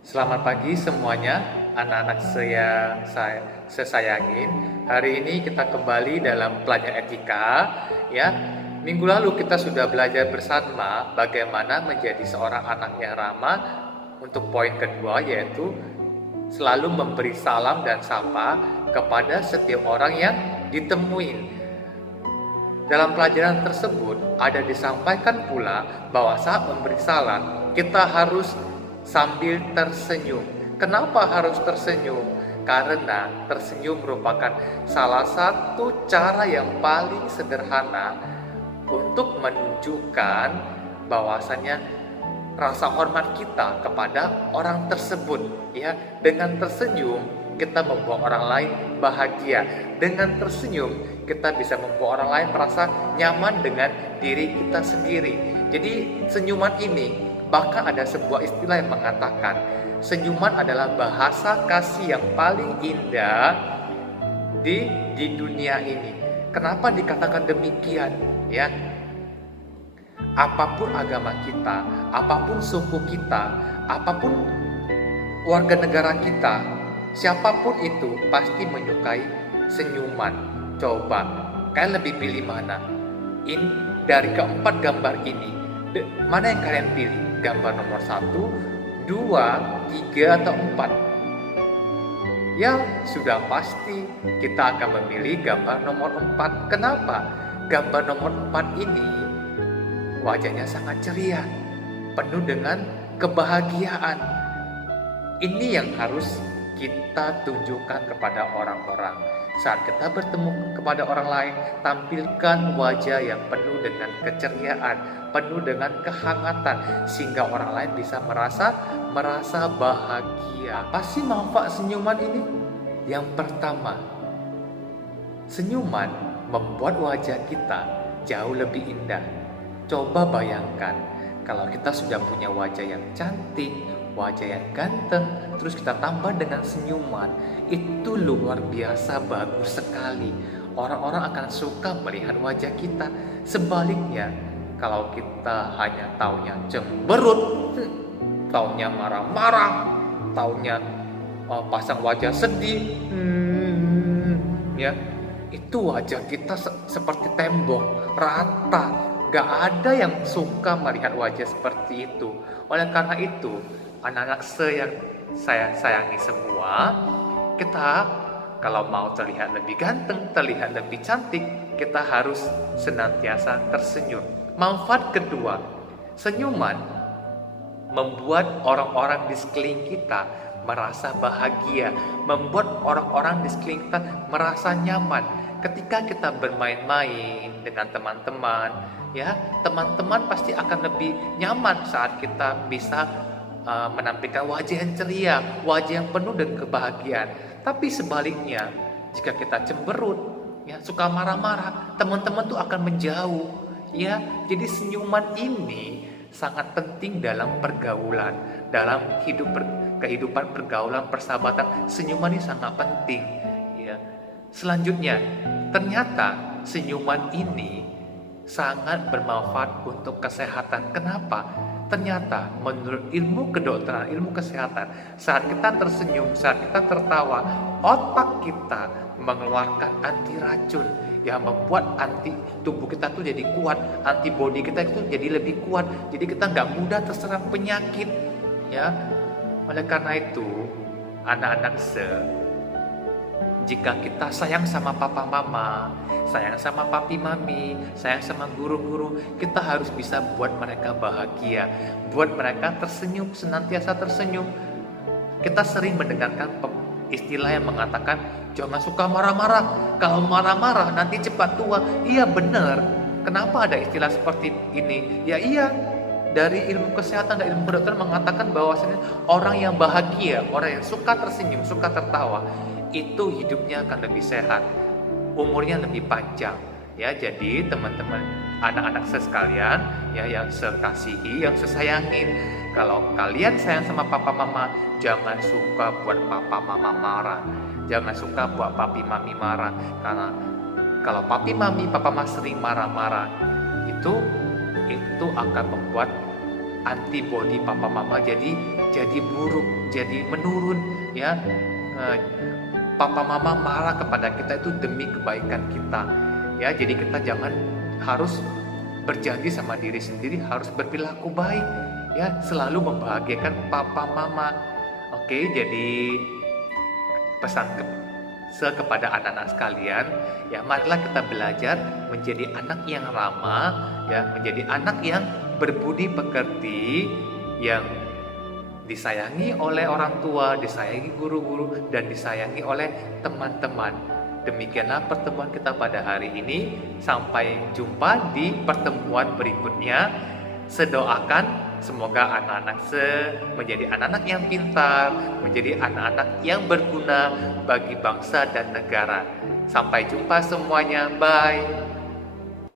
Selamat pagi semuanya, anak-anak saya sesayangin. Hari ini kita kembali dalam pelajaran etika, ya. Minggu lalu kita sudah belajar bersama bagaimana menjadi seorang anak yang ramah. Untuk poin kedua yaitu selalu memberi salam dan sapa kepada setiap orang yang ditemuin. Dalam pelajaran tersebut ada disampaikan pula bahwa saat memberi salam kita harus sambil tersenyum. Kenapa harus tersenyum? Karena tersenyum merupakan salah satu cara yang paling sederhana untuk menunjukkan bahwasannya rasa hormat kita kepada orang tersebut, ya. Dengan tersenyum kita membuat orang lain bahagia. Dengan tersenyum kita bisa membuat orang lain merasa nyaman dengan diri kita sendiri. Jadi senyuman ini, bahkan ada sebuah istilah yang mengatakan senyuman adalah bahasa kasih yang paling indah di dunia ini. Kenapa dikatakan demikian? Ya, apapun agama kita, apapun suku kita, apapun warga negara kita, siapapun itu pasti menyukai senyuman. Coba, kalian lebih pilih mana? Dari keempat gambar ini, mana yang kalian pilih? Gambar nomor 1, 2, 3, atau 4? Ya, sudah pasti kita akan memilih gambar nomor 4. Kenapa? Gambar nomor 4 ini wajahnya sangat ceria, penuh dengan kebahagiaan. Ini yang harus kita tunjukkan kepada orang-orang. Saat kita bertemu kepada orang lain, tampilkan wajah yang penuh dengan keceriaan, penuh dengan kehangatan, sehingga orang lain bisa merasa bahagia. Apa sih manfaat senyuman ini? Yang pertama, senyuman membuat wajah kita jauh lebih indah. Coba bayangkan kalau kita sudah punya wajah yang cantik, wajah yang ganteng, terus kita tambah dengan senyuman, itu luar biasa bagus sekali. Orang-orang akan suka melihat wajah kita. Sebaliknya, kalau kita hanya taunya cemberut, taunya marah-marah, taunya pasang wajah sedih, ya, itu wajah kita seperti tembok, rata. Gak ada yang suka melihat wajah seperti itu. Oleh karena itu, anak-anak saya sayangi semua, kita kalau mau terlihat lebih ganteng, terlihat lebih cantik, kita harus senantiasa tersenyum. Manfaat kedua, senyuman membuat orang-orang di sekeliling kita merasa bahagia, membuat orang-orang di sekeliling kita merasa nyaman. Ketika kita bermain-main dengan teman-teman, ya, teman-teman pasti akan lebih nyaman saat kita bisa menampilkan wajah yang ceria, wajah yang penuh dengan kebahagiaan. Tapi sebaliknya, jika kita cemberut, ya, suka marah-marah, teman-teman tuh akan menjauh, ya. Jadi senyuman ini sangat penting dalam pergaulan, dalam kehidupan pergaulan, persahabatan. Senyuman ini sangat penting, ya. Selanjutnya, ternyata senyuman ini sangat bermanfaat untuk kesehatan. Kenapa? Ternyata menurut ilmu kedokteran, ilmu kesehatan, saat kita tersenyum, saat kita tertawa, otak kita mengeluarkan anti racun yang membuat tubuh kita tuh jadi kuat, antibodi kita itu jadi lebih kuat. Jadi kita nggak mudah terserang penyakit, ya. Oleh karena itu, anak-anak jika kita sayang sama papa mama, sayang sama papi mami, sayang sama guru-guru, kita harus bisa buat mereka bahagia, buat mereka tersenyum, senantiasa tersenyum. Kita sering mendengarkan istilah yang mengatakan jangan suka marah-marah, kalau marah-marah nanti cepat tua. Iya benar. Kenapa ada istilah seperti ini? Ya iya, dari ilmu kesehatan dan ilmu kedokteran mengatakan bahwasanya orang yang bahagia, orang yang suka tersenyum, suka tertawa, itu hidupnya akan lebih sehat, umurnya lebih panjang, ya. Jadi teman-teman, anak-anak sekalian, ya, yang saya kasihi, yang saya sayangin, kalau kalian sayang sama papa mama, jangan suka buat papa mama marah, jangan suka buat papi mami marah. Karena kalau papi mami, papa mama sering marah-marah, itu akan membuat antibodi papa mama jadi buruk, jadi menurun ya. Eh, Papa mama marah kepada kita itu demi kebaikan kita ya. Jadi kita jangan harus berjanji sama diri sendiri harus berperilaku baik ya, selalu membahagiakan papa mama. Oke, jadi pesan kepada anak-anak sekalian ya, marilah kita belajar menjadi anak yang ramah ya, menjadi anak yang berbudi pekerti, yang disayangi oleh orang tua, disayangi guru-guru, dan disayangi oleh teman-teman. Demikianlah pertemuan kita pada hari ini. Sampai jumpa di pertemuan berikutnya. Sedoakan semoga anak-anak menjadi anak-anak yang pintar, menjadi anak-anak yang berguna bagi bangsa dan negara. Sampai jumpa semuanya. Bye.